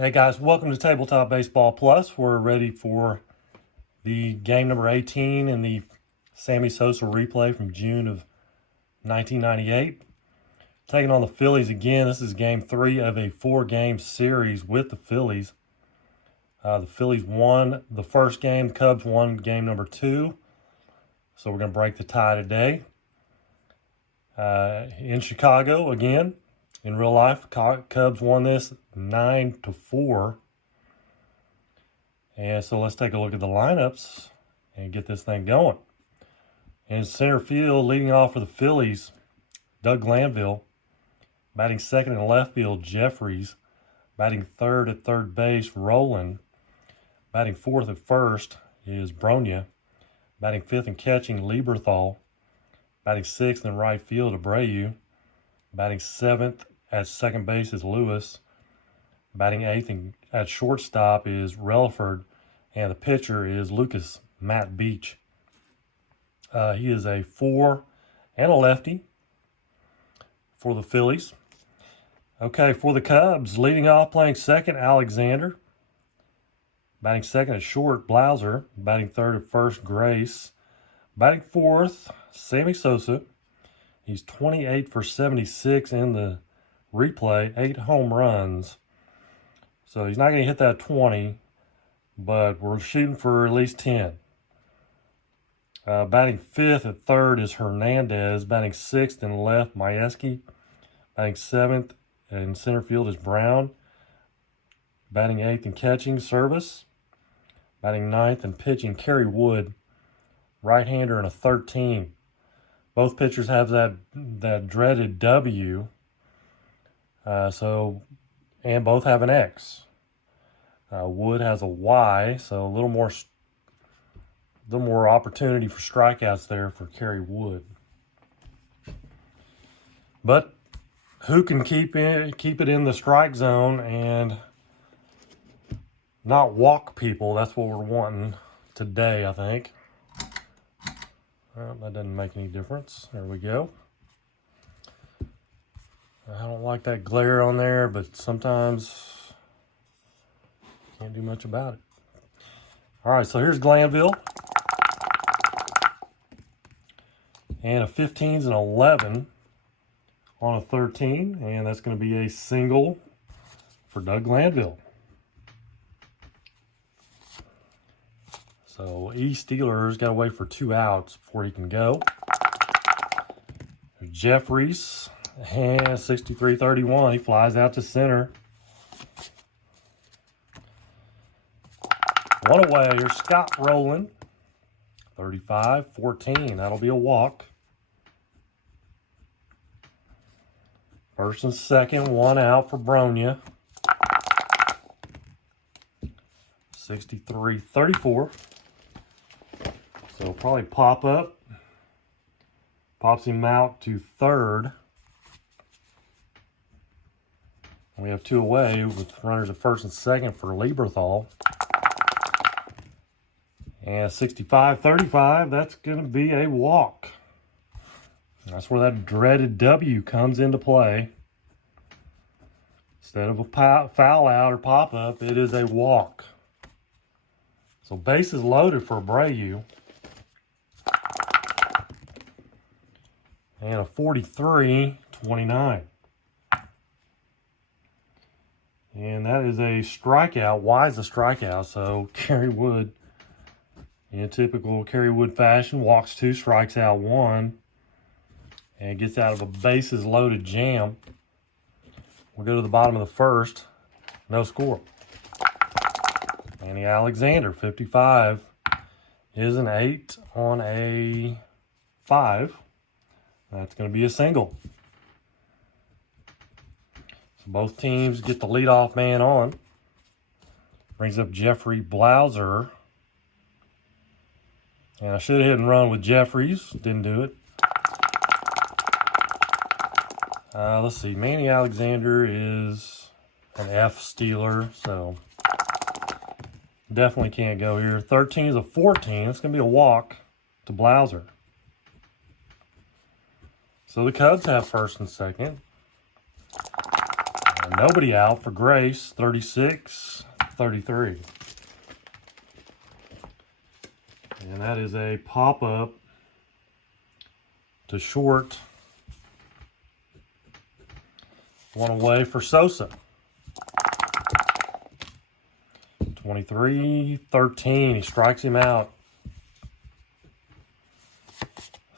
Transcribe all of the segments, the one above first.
Hey guys, welcome to Tabletop Baseball Plus. We're ready for the game number 18 in the Sammy Sosa replay from June of 1998. Taking on the Phillies again. This is game 3 of a 4-game series with the Phillies. The Phillies won the first game. The Cubs won game number 2. So we're going to break the tie today. In Chicago again. In real life, Cubs won this 9-4. And so let's take a look at the lineups and get this thing going. In center field, leading off for the Phillies, Doug Glanville. Batting second in left field, Jeffries. Batting third at third base, Rowland. Batting fourth at first is Bronya. Batting fifth and catching, Lieberthal. Batting sixth in right field, Abreu. Batting seventh at second base is Lewis. Batting eighth at shortstop is Relaford. And the pitcher is Matt Beach. He is a 4 and a lefty for the Phillies. Okay, for the Cubs, leading off playing second, Alexander. Batting second at short, Blauser. Batting third at first, Grace. Batting fourth, Sammy Sosa. He's 28 for 76 in the replay, 8 home runs. So he's not going to hit that 20, but we're shooting for at least 10. Batting fifth at third is Hernandez. Batting sixth in left, Majewski. Batting seventh in center field is Brown. Batting eighth and catching, Service. Batting ninth and pitching, Kerry Wood. Right-hander and a 13. Both pitchers have that dreaded W. And both have an X. Wood has a Y, so a little more opportunity for strikeouts there for Kerry Wood. But who can keep it in the strike zone and not walk people? That's what we're wanting today, I think. Well, that doesn't make any difference. There we go. I don't like that glare on there, but sometimes can't do much about it. All right, so here's Glanville. And a 15s and 11 on a 13, and that's going to be a single for Doug Glanville. So Steelers got to wait for 2 outs before he can go. There's Jeffries, and 63-31. He flies out to center. One away. Here's Scott Rowland, 35-14. That'll be a walk. First and second, 1 out for Bronya. 63-34. So probably pop up. Pops him out to third. We have 2 away with runners at first and second for Lieberthal. And 65-35, that's going to be a walk. That's where that dreaded W comes into play. Instead of a foul out or pop-up, it is a walk. So bases loaded for Abreu. And a 43-29. And that is a strikeout. Why is a strikeout? So Kerry Wood, in typical Kerry Wood fashion, walks 2, strikes out 1, and gets out of a bases loaded jam. We'll go to the bottom of the first. No score. Andy Alexander, 55, is an 8 on a 5. That's going to be a single. So both teams get the leadoff man on. Brings up Jeffrey Blauser. And I should have hit and run with Jeffries. Didn't do it. Let's see. Manny Alexander is an F Steeler, so definitely can't go here. 13 is a 14. It's going to be a walk to Blauser. So the Cubs have first and second. Nobody out for Grace, 36-33. And that is a pop-up to short. One away for Sosa. 23-13. He strikes him out.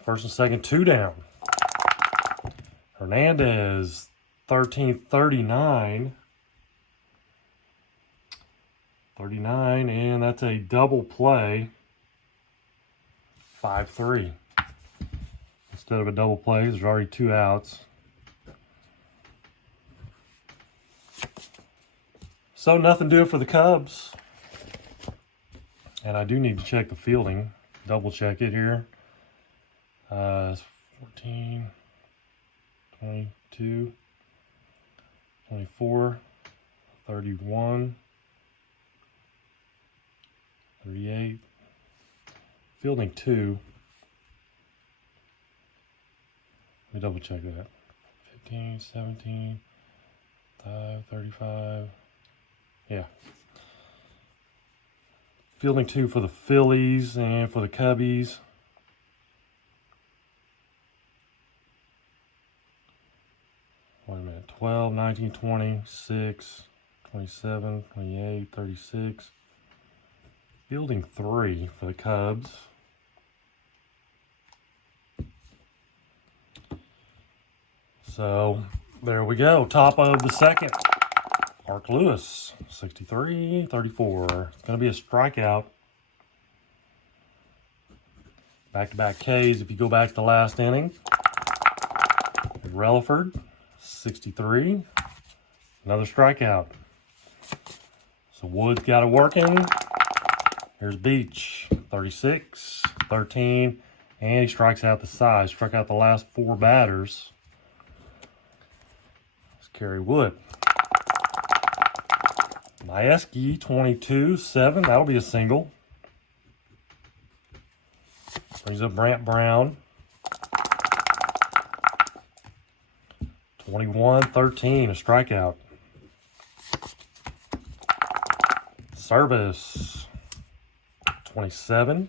First and second, 2 down. Hernandez, 13-39. 39, and that's a double play. 5-3. Instead of a double play, there's already 2 outs. So nothing to do for the Cubs. And I do need to check the fielding. Double check it here. 14, 22, 24, 31, 38. Fielding 2. Let me double check that. 15, 17, 5, 35. Yeah. Fielding 2 for the Phillies and for the Cubbies. Wait a minute. 12, 19, 20, 6, 27, 28, 36. Fielding 3 for the Cubs. So, there we go. Top of the second. Mark Lewis, 63-34. It's going to be a strikeout. Back-to-back Ks if you go back to the last inning. Relaford, 63. Another strikeout. So Wood's got it working. Here's Beach, 36-13. And he strikes out the side. Struck out the last 4 batters. Let's carry Wood. Majewski, 22-7. That'll be a single. Brings up Brant Brown. 21-13, a strikeout. Service, 27.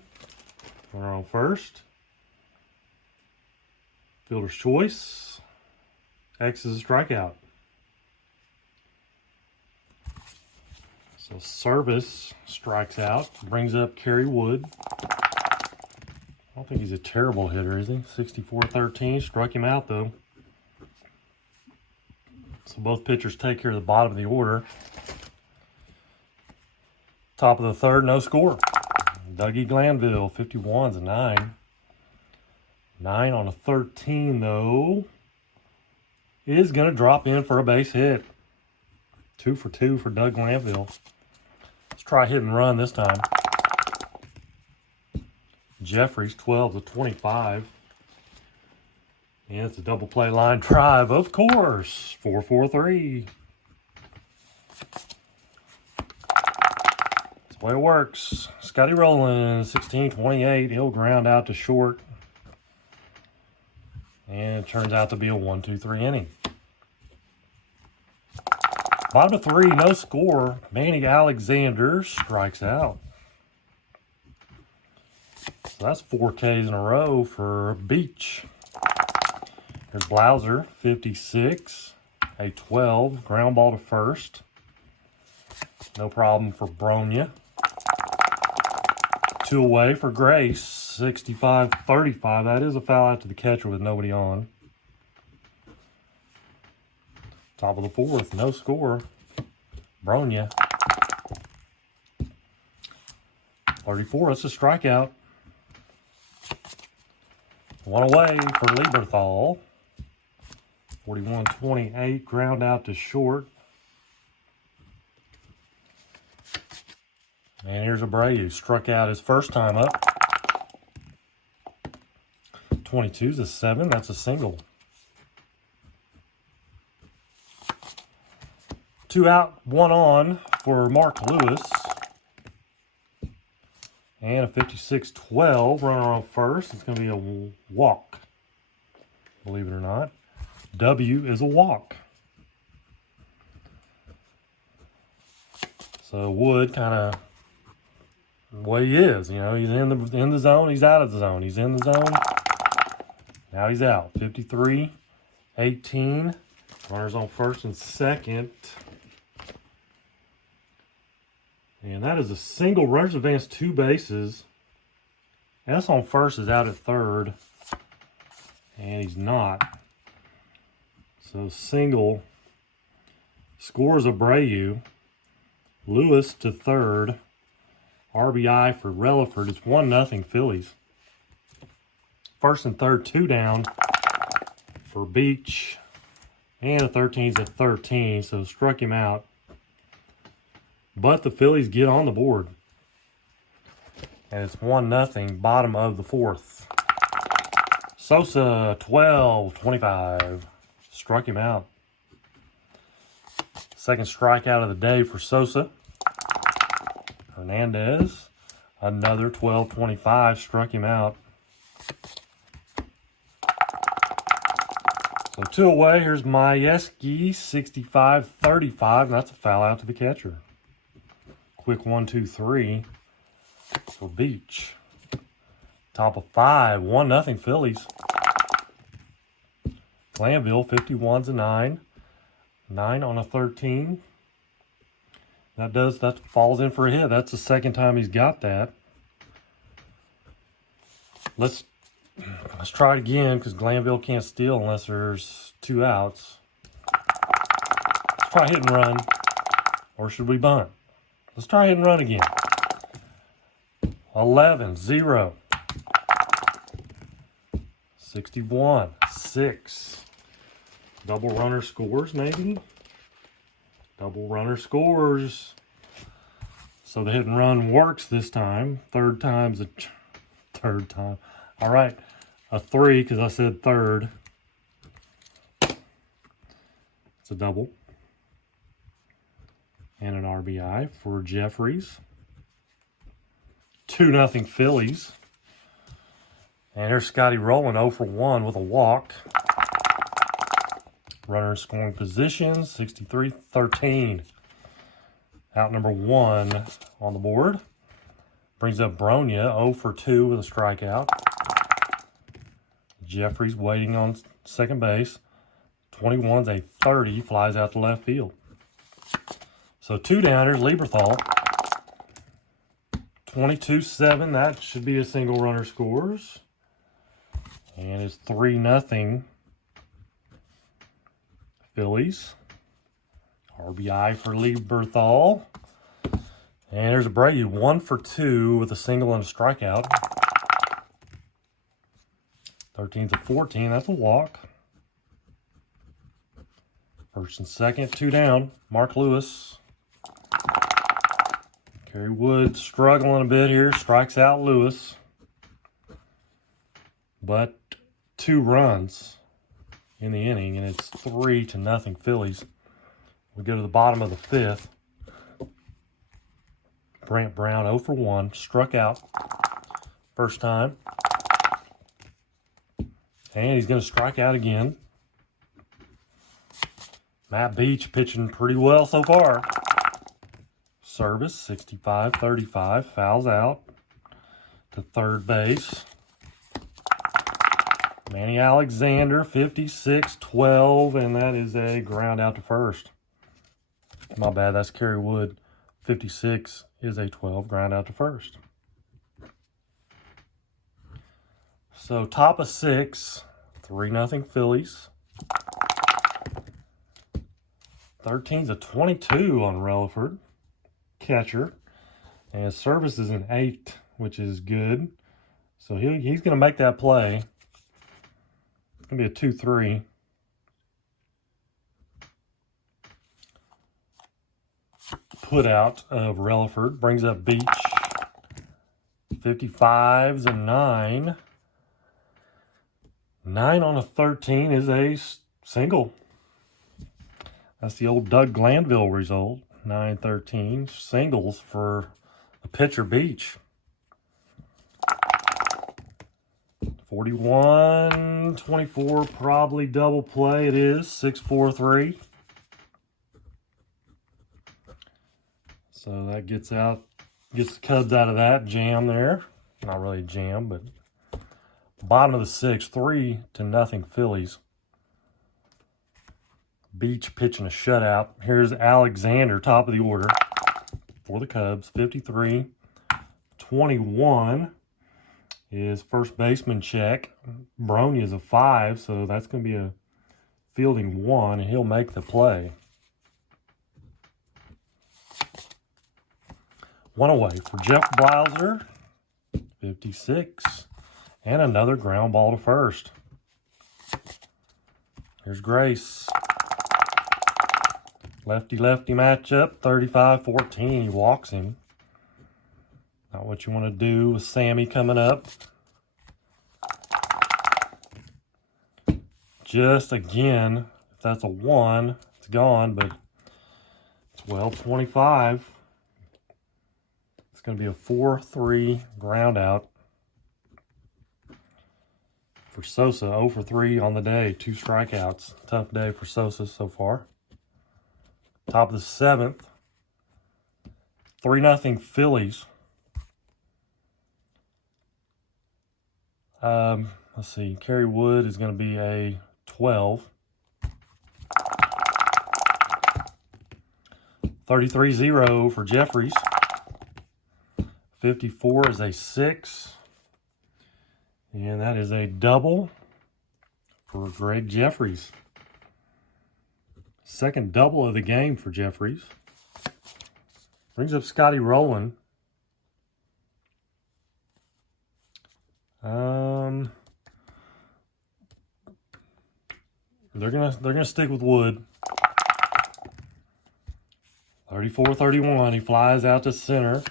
Runner on first. Fielder's choice. X is a strikeout. So Service strikes out, brings up Kerry Wood. I don't think he's a terrible hitter, is he? 64-13, struck him out though. So both pitchers take care of the bottom of the order. Top of the third, no score. Dougie Glanville, 51's a 9. 9 on a 13 though. Is going to drop in for a base hit. 2 for 2 for Doug Glanville. Let's try hit and run this time. Jeffries, 12-25. And it's a double play line drive, of course. 4-4-3. That's the way it works. Scotty Rowland, 16-28. He'll ground out to short. And it turns out to be a 1-2-3 inning. Bottom of 3, no score. Manny Alexander strikes out. So that's 4 Ks in a row for Beach. Here's Blauser, 56, a 12, ground ball to first. No problem for Bronya. 2 away for Grace, 65-35. That is a foul out to the catcher with nobody on. Top of the 4th, no score. Bronya. 34, that's a strikeout. 1 away for Lieberthal. 41-28, ground out to short. And here's Abreu, struck out his first time up. 22's a 7, that's a single. 2 out, 1 on for Mark Lewis. And a 56-12, runner on first. It's going to be a walk, believe it or not. W is a walk. So Wood kind of the way he is, you know, he's in the zone, he's out of the zone. He's in the zone. Now he's out. 53-18. Runners on first and second. And that is a single. Runners advance 2 bases. S on first is out at third. And he's not. So single. Scores Abreu. Lewis to third. RBI for Relaford. It's 1-0 Phillies. First and third, 2 down for Beach. And the 13's at 13, so struck him out. But the Phillies get on the board. And it's 1-0, bottom of the 4th. Sosa, 12-25. Struck him out. Second strikeout of the day for Sosa. Hernandez, another 12-25, struck him out. So 2 away. Here's Majewski, 65-35. That's a foul out to the catcher. Quick 1-2-3 for Beach. Top of 5, 1-0 Phillies. Glanville, 51-9. 9 on a 13. That falls in for a hit. That's the second time he's got that. Let's try it again because Glanville can't steal unless there's 2 outs. Let's try hit and run. Or should we bunt? Let's try hit and run again. 11-0. 61-6. Double runner scores, maybe? Double runner scores. So the hit and run works this time. Third time. All right. A 3 because I said third. It's a double. And an RBI for Jeffries. 2-0 Phillies. And here's Scotty Rowland 0 for 1 with a walk. Runner in scoring position, 63-13. Out number 1 on the board. Brings up Bronya, 0 for 2 with a strikeout. Jeffries waiting on second base. 21's a 30, flies out to left field. So 2 downers, Lieberthal. 22-7, that should be a single runner scores. And it's 3-0 Phillies. RBI for Lieberthal. And there's Abreu, 1 for 2 with a single and a strikeout. 13's a 14, that's a walk. First and second, 2 down. Mark Lewis. Kerry Wood struggling a bit here, strikes out Lewis. But 2 runs in the inning, and it's 3-0 Phillies. We go to the bottom of the 5th. Brant Brown 0 for 1, struck out first time. And he's going to strike out again. Matt Beach pitching pretty well so far. Service, 65-35, fouls out to third base. Manny Alexander, 56-12, and that is a ground out to first. My bad, that's Kerry Wood. 56 is a 12, ground out to first. So top of 6, 3-0 Phillies. 13's a 22 on Relaford, catcher. And his service is an 8, which is good. So he's going to make that play. It's going to be a 2-3. Put out of Relaford. Brings up Beach. 55's a 9. 9 on a 13 is a single. That's the old Doug Glanville result. 9-13. Singles for the pitcher Beach. 41-24, probably double play. It is 6-4-3. So that gets the Cubs out of that jam there. Not really a jam, but bottom of the 6th, 3-0 Phillies. Beach pitching a shutout. Here's Alexander, top of the order for the Cubs. 53-21 is first baseman check. Brony is a 5, so that's going to be a fielding 1, and he'll make the play. 1 away for Jeff Blauser. 56. And another ground ball to first. Here's Grace. Lefty-lefty matchup, 35-14. He walks him. Not what you want to do with Sammy coming up. Just again, if that's a 1, it's gone, but 12-25. It's going to be a 4-3 ground out for Sosa. 0 for 3 on the day, 2 strikeouts. Tough day for Sosa so far. Top of the 7th, 3-0 Phillies. Let's see, Kerry Wood is going to be a 12. 33-0 for Jeffries. 54 is a 6. And that is a double for Greg Jeffries. Second double of the game for Jeffries. Brings up Scotty Rowland. They're gonna stick with Wood. 34-31. He flies out to center.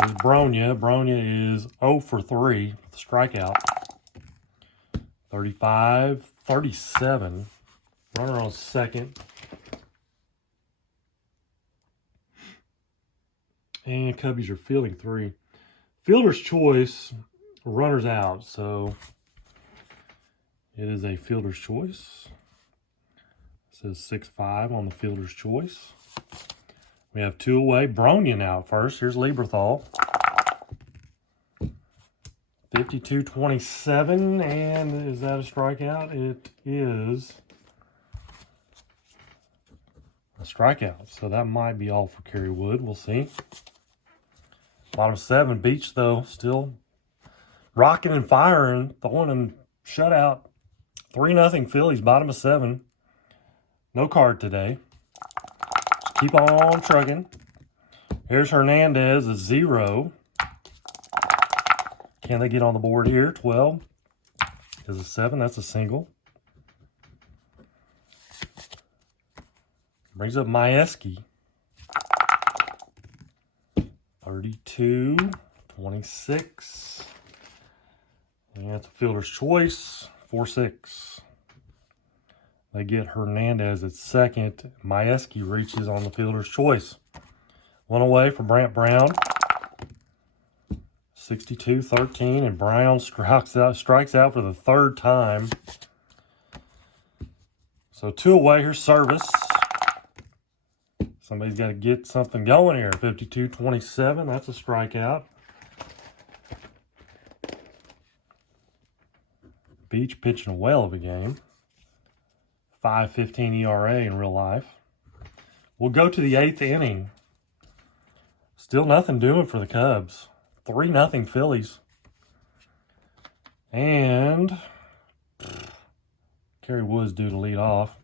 There's Bronya. Bronya is 0 for 3 with a strikeout. 35-37. Runner on second. And Cubbies are fielding 3. Fielder's choice, runner's out. So it is a fielder's choice. It says 6-5 on the fielder's choice. We have 2 away. Bronian out first. Here's Lieberthal. 52-27. And is that a strikeout? It is a strikeout. So that might be all for Kerry Wood. We'll see. Bottom 7. Beach, though, still rocking and firing. Throwing him shutout. 3-0 Phillies. Bottom of 7. No card today. Just keep on trucking. Here's Hernandez, a 0. Can they get on the board here? 12 is a 7. That's a single. Brings up Majewski. 32-26. And that's a fielder's choice. 4-6. They get Hernandez at second. Majewski reaches on the fielder's choice. 1 away for Brant Brown. 62-13, and Brown strikes out for the 3rd time. So 2 away. Here's Service. Somebody's got to get something going here. 52-27. That's a strikeout. Beach pitching a whale of a game. 5.15 ERA in real life. We'll go to the 8th inning. Still nothing doing for the Cubs. 3-0 Phillies. And Kerry Wood's due to lead off.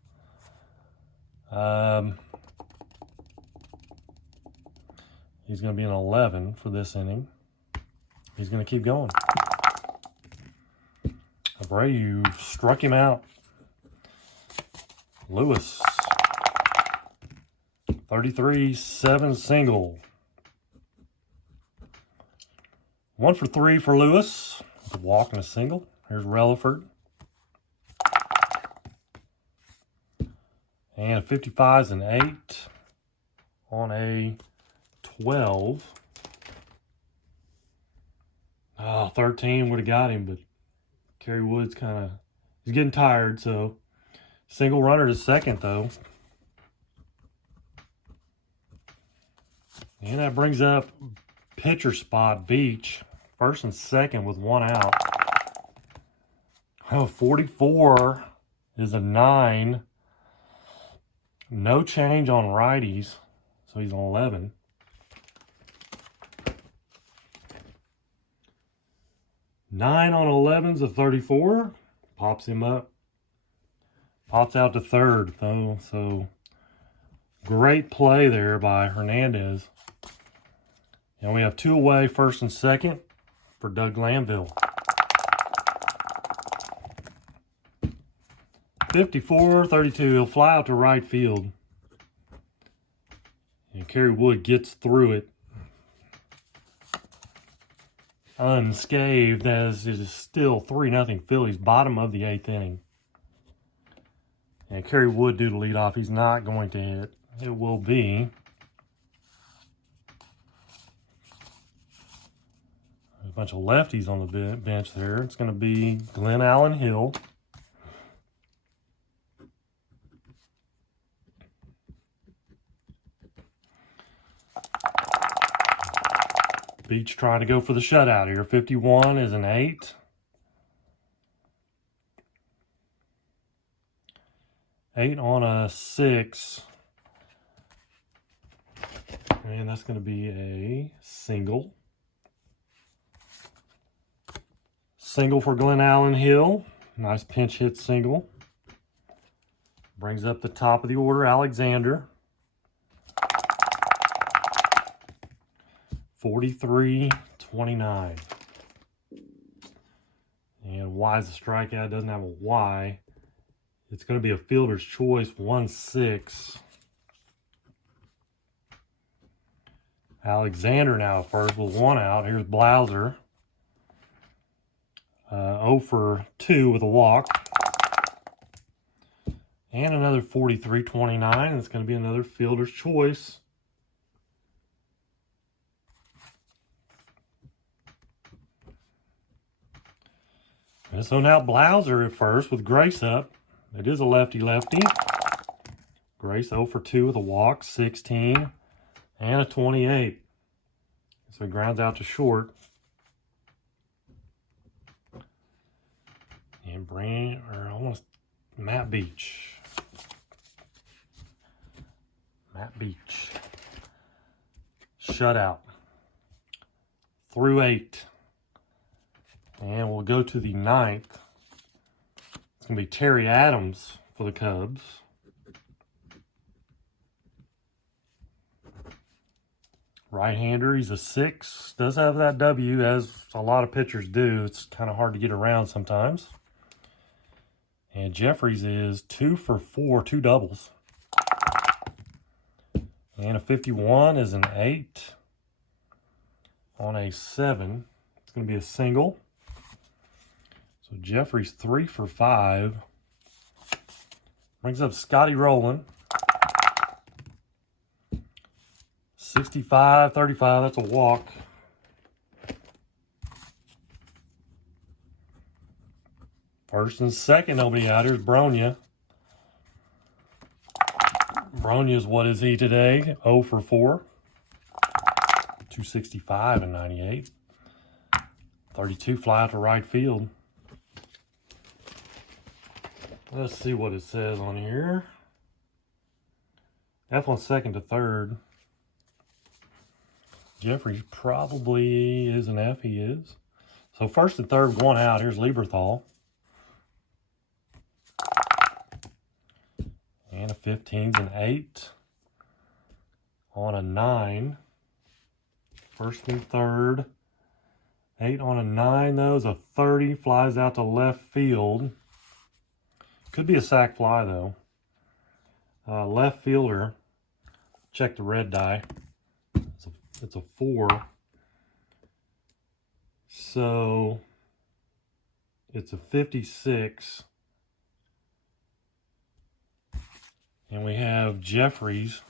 He's going to be an 11 for this inning. He's going to keep going. Abreu struck him out. Lewis. 33-7 single. 1 for 3 for Lewis. A walk and a single. Here's Relaford. And 55's an 8 on a 12. Oh, 13 would have got him, but Kerry Wood's he's getting tired, so single runner to second, though. And that brings up pitcher spot Beach. First and second with one out. Oh, 44 is a 9. No change on righties. So he's on 11. Nine on 11's a 34. Pops him up. Pops out to third, though. So great play there by Hernandez. And we have two away, first and second for Doug Glanville. 54-32. He'll fly out to right field. And Kerry Wood gets through it unscathed, as it is still 3-0 Phillies, bottom of the 8th inning. And Kerry Wood due to lead off. He's not going to hit. It will be a bunch of lefties on the bench there. It's going to be Glenn Allen Hill. Beach trying to go for the shutout here. 51 is an 8. 8 on a 6. And that's going to be a single. Single for Glenn Allen Hill. Nice pinch hit single. Brings up the top of the order, Alexander. 43-29. And Y's a strikeout. Doesn't have a Y. It's going to be a fielder's choice, 1-6. Alexander now first with one out. Here's Blauser. 0 for 2 with a walk. And another 43-29. It's going to be another fielder's choice. And so now Blauser at first with Grace up. It is a lefty-lefty. Grace 0 for 2 with a walk, 16, and a 28. So he grounds out to short. And Matt Beach. Matt Beach. Shutout. Through 8. And we'll go to the 9th. It's going to be Terry Adams for the Cubs. Right-hander, he's a 6. Does have that W, as a lot of pitchers do. It's kind of hard to get around sometimes. And Jeffries is 2 for 4, 2 doubles. And a 51 is an 8. On a 7, it's going to be a single. So Jeffries 3 for 5. Brings up Scotty Rowland. 65-35, that's a walk. First and second, nobody out. Here's Bronya. Bronya's, what is he today? 0 for 4. 265 and 98. 32 fly out to right field. Let's see what it says on here. F1 second to third. Jeffries probably is an F. He is. So first and third, one out. Here's Lieberthal. And a 15's an 8. On a 9. First and third. 8 on a 9, though, is a 30. Flies out to left field. Could be a sac fly, though. Left fielder. Check the red die. It's a 4. So it's a 56. And we have Jeffries.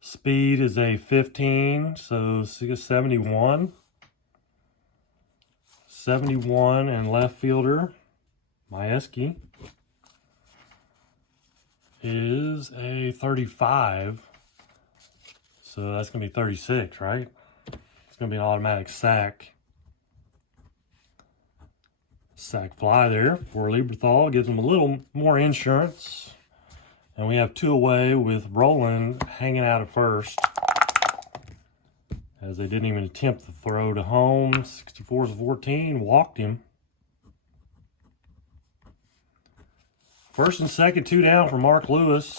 Speed is a 15, so 71. 71 and left fielder, Majewski, is a 35. So that's going to be 36, right? It's going to be an automatic sack. Sack fly there for Lieberthal. Gives them a little more insurance. And we have 2 away with Roland hanging out at first, as they didn't even attempt the throw to home. 64-14, walked him. First and second, 2 down for Mark Lewis.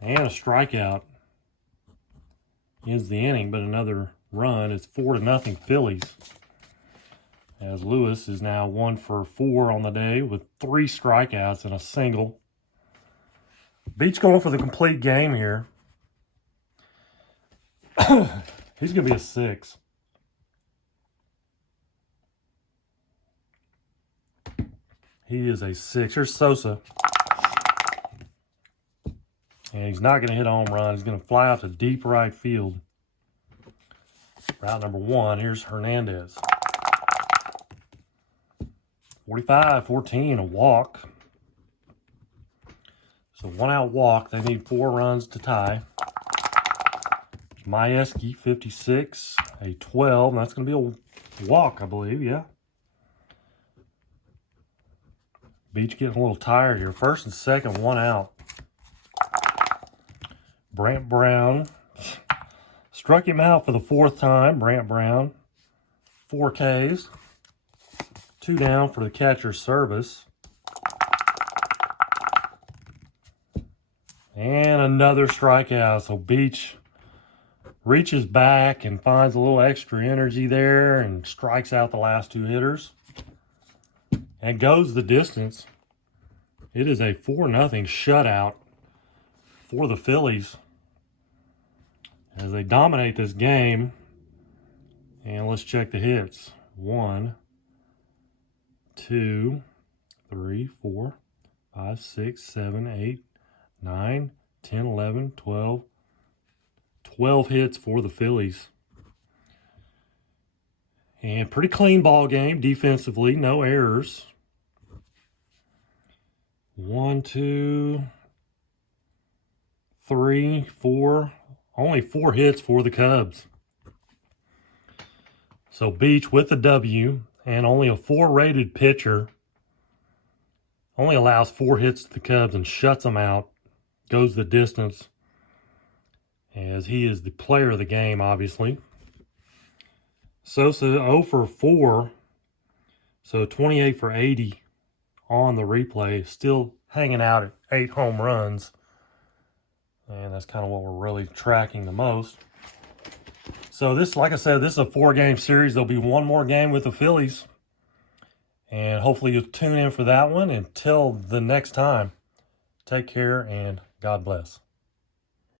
And a strikeout. Ends the inning, but another run. It's 4-0 Phillies. As Lewis is now 1 for 4 on the day with 3 strikeouts and a single. Beach going for the complete game here. He's going to be a 6. He is a 6. Here's Sosa. And he's not going to hit a home run. He's going to fly out to deep right field. Route number 1. Here's Hernandez. 45-14, a walk. So 1 out walk. They need 4 runs to tie. Majewski, 56, a 12. That's going to be a walk, I believe, yeah. Beach getting a little tired here. First and second, 1 out. Brant Brown struck him out for the 4th time. Brant Brown, 4 Ks. 2 down for the catcher's service. And another strikeout. So Beach reaches back and finds a little extra energy there and strikes out the last 2 hitters. And goes the distance. It is a 4-0 shutout for the Phillies as they dominate this game. And let's check the hits. 1, 2, 3, 4, 5, 6, 7, 8, 9, 10, 11, 12. 12 hits for the Phillies. And pretty clean ball game defensively. No errors. 1, 2, 3, 4. Only 4 hits for the Cubs. So Beach with the W. And only a 4-rated pitcher only allows 4 hits to the Cubs and shuts them out. Goes the distance, as he is the player of the game, obviously. Sosa 0 for 4, so 28 for 80 on the replay. Still hanging out at 8 home runs. And that's kind of what we're really tracking the most. So this, like I said, this is a 4-game series. There'll be 1 more game with the Phillies. And hopefully you'll tune in for that one. Until the next time, take care and God bless.